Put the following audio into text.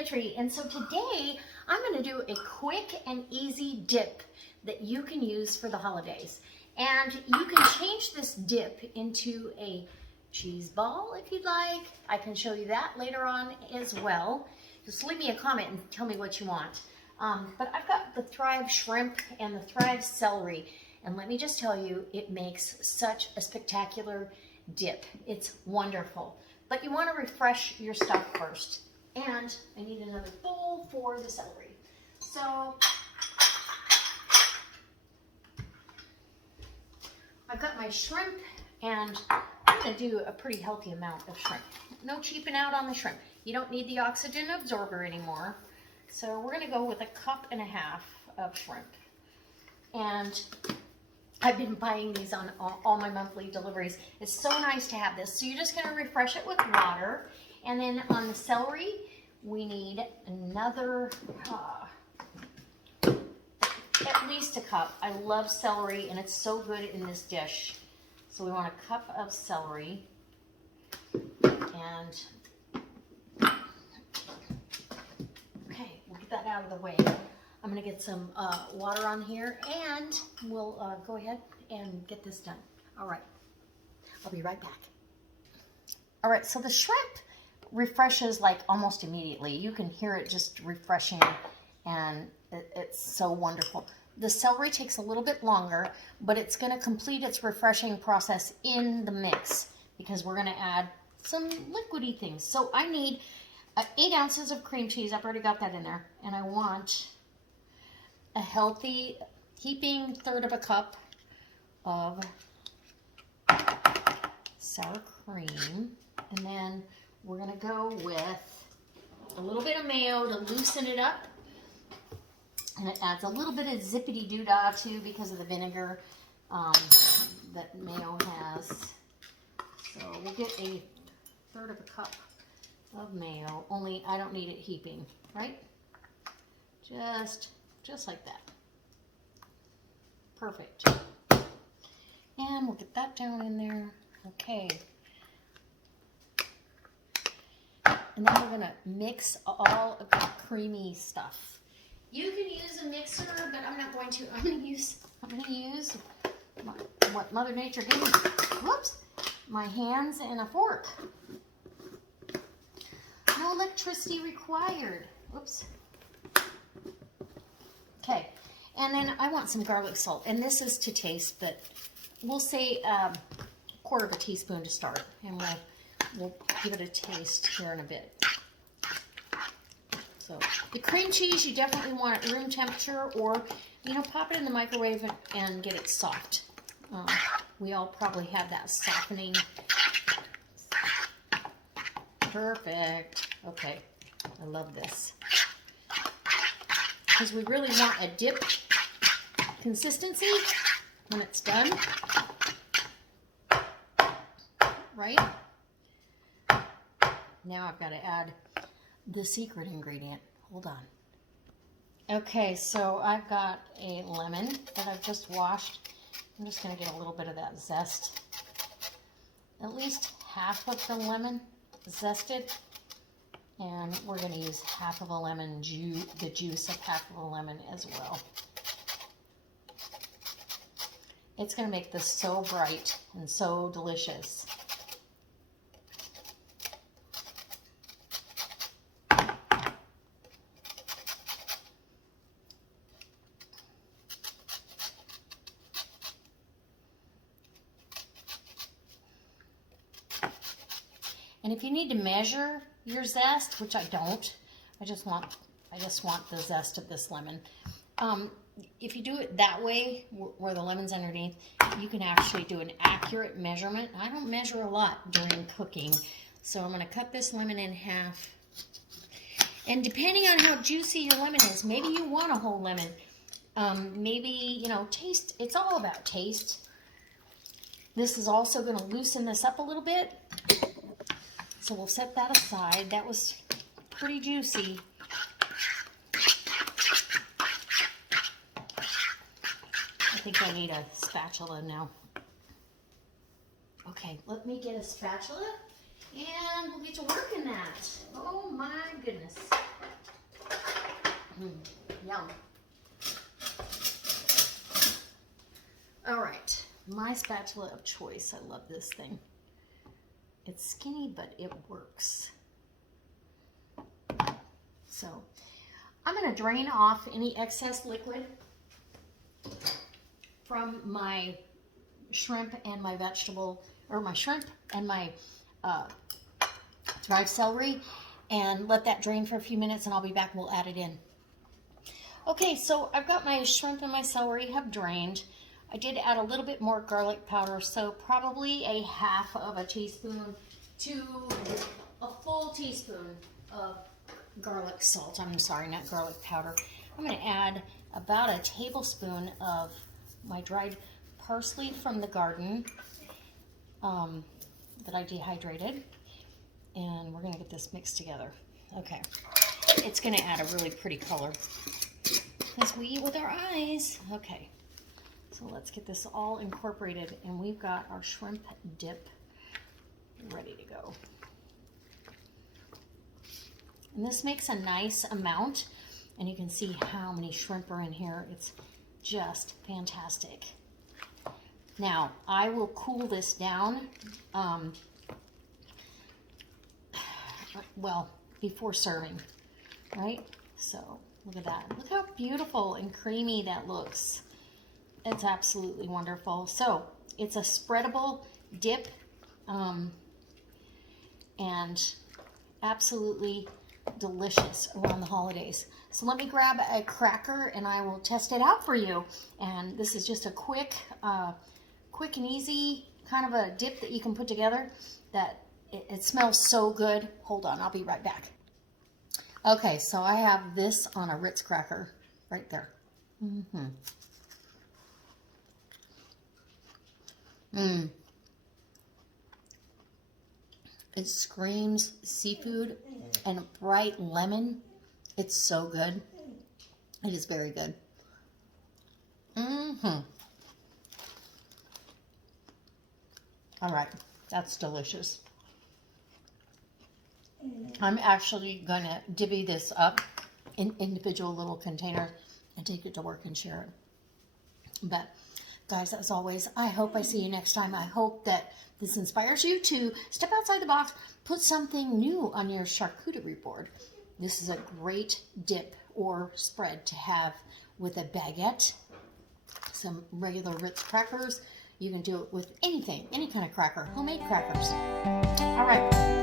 Pantry, and so today I'm going to do a quick and easy dip that you can use for the holidays. And you can change this dip into a cheese ball if you'd like. I can show you that later on as well. Just leave me a comment and tell me what you want. But I've got the Thrive Shrimp and the Thrive Celery, and let me just tell you, it makes such a spectacular dip. It's wonderful. But you want to refresh your stuff first. And I need another bowl for the celery. So I've got my shrimp, and I'm going to do a pretty healthy amount of shrimp. No cheaping out on the shrimp. You don't need the oxygen absorber anymore. So we're going to go with 1.5 cups of shrimp. And I've been buying these on all my monthly deliveries. It's so nice to have this. So you're just going to refresh it with water. And then on the celery, we need another, at least a cup. I love celery, and it's so good in this dish. So we want 1 cup of celery. And, okay, we'll get that out of the way. I'm going to get some water on here, and we'll go ahead and get this done. All right, I'll be right back. All right, so the shrimp refreshes like almost immediately. You can hear it just refreshing, and it's so wonderful. The celery takes a little bit longer, but it's going to complete its refreshing process in the mix because we're going to add some liquidy things. So I need 8 ounces of cream cheese. I've already got that in there, and I want a healthy heaping 1/3 cup of sour cream, and then we're going to go with a little bit of mayo to loosen it up, and it adds a little bit of zippity-doo-dah too because of the vinegar that mayo has. So we'll get 1/3 cup of mayo, only I don't need it heaping, right? Just like that. Perfect. And we'll get that down in there. Okay. And then we're going to mix all of the creamy stuff. You can use a mixer, but I'm not going to. I'm going to use what Mother Nature gave me. Whoops. My hands and a fork. No electricity required. Whoops. Okay. And then I want some garlic salt. And this is to taste, but we'll say 1/4 teaspoon to start. And we'll give it a taste here in a bit. So the cream cheese, you definitely want it room temperature, or, you know, pop it in the microwave and get it soft. We all probably have that softening. Perfect. Okay, I love this. Because we really want a dip consistency when it's done. Right? Now I've got to add the secret ingredient. Hold on. Okay, so I've got a lemon that I've just washed. I'm just going to get a little bit of that zest. At least half of the lemon zested. And we're going to use half of a lemon juice, the juice of half of a lemon as well. It's going to make this so bright and so delicious. And if you need to measure your zest, which I don't, I just want the zest of this lemon. If you do it that way, where the lemon's underneath, you can actually do an accurate measurement. I don't measure a lot during cooking, so I'm going to cut this lemon in half. And depending on how juicy your lemon is, maybe you want a whole lemon. Maybe, you know, taste. It's all about taste. This is also going to loosen this up a little bit. So we'll set that aside. That was pretty juicy. I think I need a spatula now. Okay, let me get a spatula And we'll get to work in that. Oh my goodness. Yum. All right, my spatula of choice. I love this thing. It's skinny, but it works. So I'm going to drain off any excess liquid from my shrimp and my vegetable, or my shrimp and my dried celery, and let that drain for a few minutes, and I'll be back and we'll add it in. Okay, so I've got my shrimp and my celery have drained. I did add a little bit more garlic powder, so probably a half of a teaspoon to a full teaspoon of garlic salt. I'm sorry, not garlic powder. I'm going to add about a tablespoon of my dried parsley from the garden that I dehydrated. And we're going to get this mixed together. Okay. It's going to add a really pretty color because we eat with our eyes. Okay. So let's get this all incorporated, and we've got our shrimp dip ready to go. And this makes a nice amount, and you can see how many shrimp are in here. It's just fantastic. Now, I will cool this down, well, before serving, right? So, look at that. Look how beautiful and creamy that looks. It's absolutely wonderful. So, it's a spreadable dip, and absolutely delicious around the holidays. So let me grab a cracker and I will test it out for you. And this is just a quick and easy kind of a dip that you can put together that it smells so good. Hold on, I'll be right back. Okay, so I have this on a Ritz cracker right there. It screams seafood and a bright lemon. It's so good. It is very good. All right, that's delicious. I'm actually going to divvy this up in individual little containers and take it to work and share it. But guys, as always, I hope I see you next time. I hope that this inspires you to step outside the box, put something new on your charcuterie board. This is a great dip or spread to have with a baguette, some regular Ritz crackers. You can do it with anything, any kind of cracker, homemade crackers. All right.